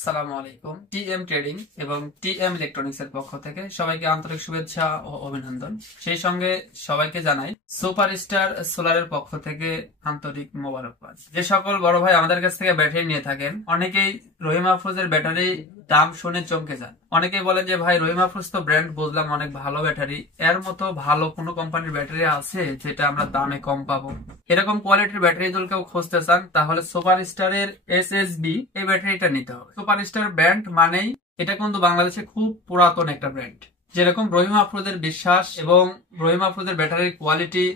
আসসালামু আলাইকুম। TM trading এবং টিএম ইলেকট্রনিক্স এর পক্ষ থেকে সবাইকে আন্তরিক শুভেচ্ছা ও অভিনন্দন। সেই সঙ্গে সবাইকে জানাই সুপারস্টার সোলারের পক্ষ থেকে আন্তরিক মোবারকবাদ। যে সকল বড় ভাই আমাদের কাছ থেকে ব্যাটারি নিয়ে থাকেন, অনেকেই রহিম আফরোজের ব্যাটারি দাম শুনে চমকে যান। অনেকেই বলেন যে ভাই রহিম আফরোজ তো ব্র্যান্ড বুঝলাম, অনেক ভালো ব্যাটারি, এর মতো ভালো কোনো কোম্পানির ব্যাটারি আছে যেটা আমরা দামে কম পাবো? এরকম কোয়ালিটির ব্যাটারি যদি কেউ খুঁজতে চান তাহলে সুপারস্টারের এসএসবি এই ব্যাটারিটা নিতে হবে। সুপারস্টার ব্র্যান্ড মানেই এটা কিন্তু বাংলাদেশে খুব পুরাতন একটা ব্র্যান্ড। যেরকম রহিম আফরোজের বিশ্বাস এবং রহিম আফরোজের ব্যাটারির কোয়ালিটি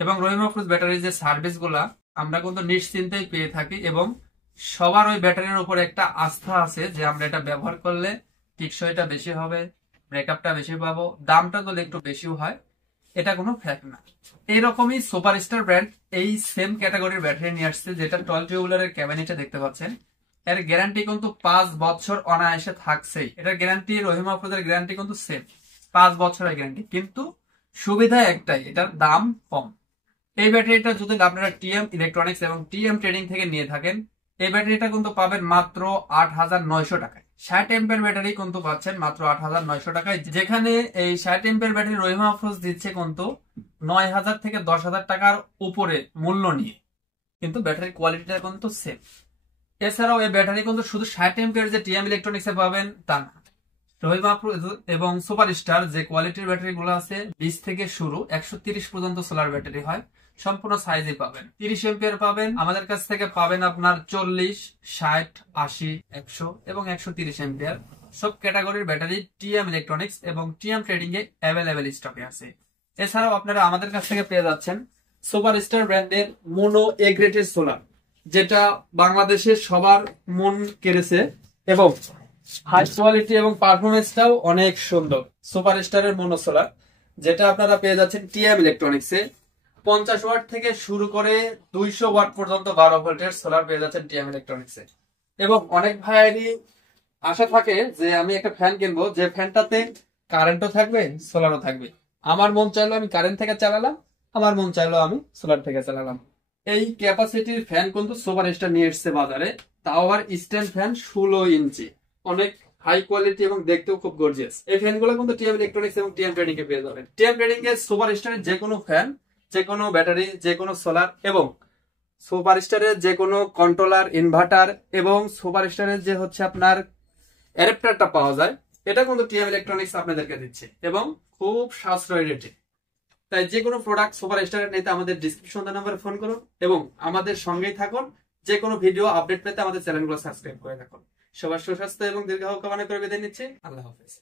এবং রহিম আফরোজ ব্যাটারির যে সার্ভিস গুলা আমরা কিন্তু নিশ্চিন্তেই পেয়ে থাকি এবং সবার ওই ব্যাটারির উপর একটা আস্থা আছে যে আমরা এটা ব্যবহার করলে টিকসইটা বেশি হবে, ব্রেকআপটা বেশি পাবো, দামটা যদি একটু বেশিও হয়, এটা কোনো ফ্যাক্ট না। এইরকমই সুপারস্টার ব্র্যান্ড এই সেম ক্যাটাগরির ব্যাটারি নিয়ে আসছে, যেটা 12 টিউবুলারের ক্যাবিনেটে দেখতে পাচ্ছেন। এর গ্যারান্টি কিন্তু 5 বছর অনায়াসে থাকছেই। এটার গ্যারান্টি রহিম আফরোজের গ্যারান্টি কিন্তু সেম, 5 বছরের গ্যারান্টি। কিন্তু সুবিধা একটাই, এটার দাম কম। এই ব্যাটারিটা যদি আপনারা টিএম ইলেকট্রনিক্স এবং টিএম ট্রেডিং থেকে নিয়ে থাকেন, এই ব্যাটারিটা কিন্তু পাবেন মাত্র 8,900 টাকায়। 60 এম্পের ব্যাটারি কিন্তু পাচ্ছেন মাত্র 8,900 টাকায়, যেখানে এই 60 এম্পের ব্যাটারি রহিম আফরোজ দিচ্ছে কিন্তু 9,000 থেকে 10,000 টাকার উপরে মূল্য নিয়ে। কিন্তু ব্যাটারির কোয়ালিটিটা কিন্তু সেম। এছাড়াও এই ব্যাটারি কিন্তু শুধু 60 এম্পের যে টিএম ইলেকট্রনিক্স এ পাবেন তা না, রহিম আফরোজ এবং সুপারস্টার যে কোয়ালিটির ব্যাটারি গুলো আছে 20 থেকে শুরু 130 পর্যন্ত সোলার ব্যাটারি হয়, সম্পূর্ণ সাইজে পাবেন। 30 এম্পিয়ার পাবেন আমাদের কাছ থেকে, পাবেন আপনার 40, 60, 80, 100 এবং 130 এম্পিয়ার। সব ক্যাটাগরির ব্যাটারি টিএম ইলেকট্রনিক্স এবং টিএম ট্রেডিং এ অ্যাভেলেবেল স্টকে আছে। এছাড়াও আপনারা আমাদের কাছ থেকে পেয়ে যাচ্ছেন সুপারস্টার ব্র্যান্ডের মোনো এ গ্রেডের সোলার, যেটা বাংলাদেশের সবার মন কেড়েছে এবং হাই কোয়ালিটি এবং পারফরমেন্সটাও অনেক সুন্দর। সুপারস্টারের মোনো সোলার, যেটা আপনারা পেয়ে যাচ্ছেন টিএম ইলেকট্রনিক্সে। 50 ওয়াট থেকে শুরু করে 200 ওয়াট পর্যন্ত 12 ভোল্টের সোলার পেয়ে যাচ্ছেন টিএম ইলেকট্রনিক্সে। এবং অনেক ভাইয়েরই আশা থাকে যে আমি একটা ফ্যান কিনবো, যে ফ্যানটাতে কারেন্টও থাকবে সোলারও থাকবে। আমার মন চাইলো আমি কারেন্ট থেকে চালালাম, আমার মন চাইলো আমি সোলার থেকে চালালাম। এই ক্যাপাসিটির ফ্যান কিন্তু সুপারস্টার নিয়ে এসছে বাজারে, তাও আবার স্ট্যান্ড ফ্যান 16 ইঞ্চি, অনেক হাই কোয়ালিটি এবং দেখতেও খুব গর্জিয়াস। এই ফ্যানগুলো কিন্তু টিএম ইলেকট্রনিক্স এবং টিএম ট্রেডিং এ পেয়ে যাবেন। টিএম ট্রেডিং এর সুপারস্টারের যে কোনো ফ্যান, যে কোনো ব্যাটারি, যে কোনো সোলার এবং সুপারস্টারের যে কোনো কন্ট্রোলার, ইনভার্টার এবং সুপারস্টারের যে হচ্ছে আপনার অ্যাডাপ্টারটা পাওয়া যায়, এটা কিন্তু টিএম ইলেকট্রনিক্স আপনাদেরকে দিচ্ছে এবং খুব সাশ্রয়ী রেটে। তাই যে কোনো প্রোডাক্ট সুপারস্টারের নিতে আমাদের ডিসক্রিপশন নাম্বারে ফোন করুন এবং আমাদের সঙ্গেই থাকুন। যে কোনো ভিডিও আপডেট পেতে আমাদের চ্যানেলগুলো সাবস্ক্রাইব করে রাখুন। সবার সুস্বাস্থ্য এবং দীর্ঘায়ু কামনা করে বিদায় নিচ্ছি। আল্লাহ হাফেজ।